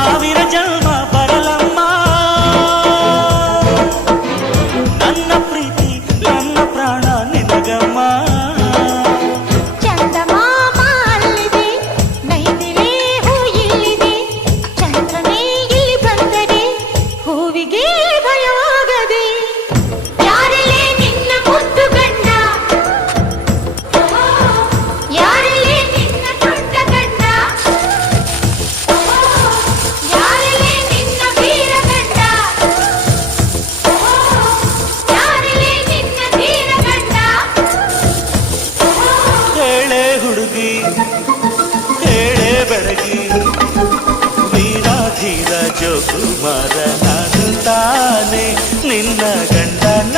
ಸಾವಿರ ಜನ್ಮ ಬರಲಮ್ಮ ನನ್ನ ಪ್ರೀತಿ ನನ್ನ ಪ್ರಾಣ ನಿನಗಮ್ಮ ಹೇಳೆ ಬೆಳಗಿ ವೀರಾಧೀರ ಜೋಕುಮಾರ ನಾನು ತಾನೆ ನಿನ್ನ ಗಂಡ.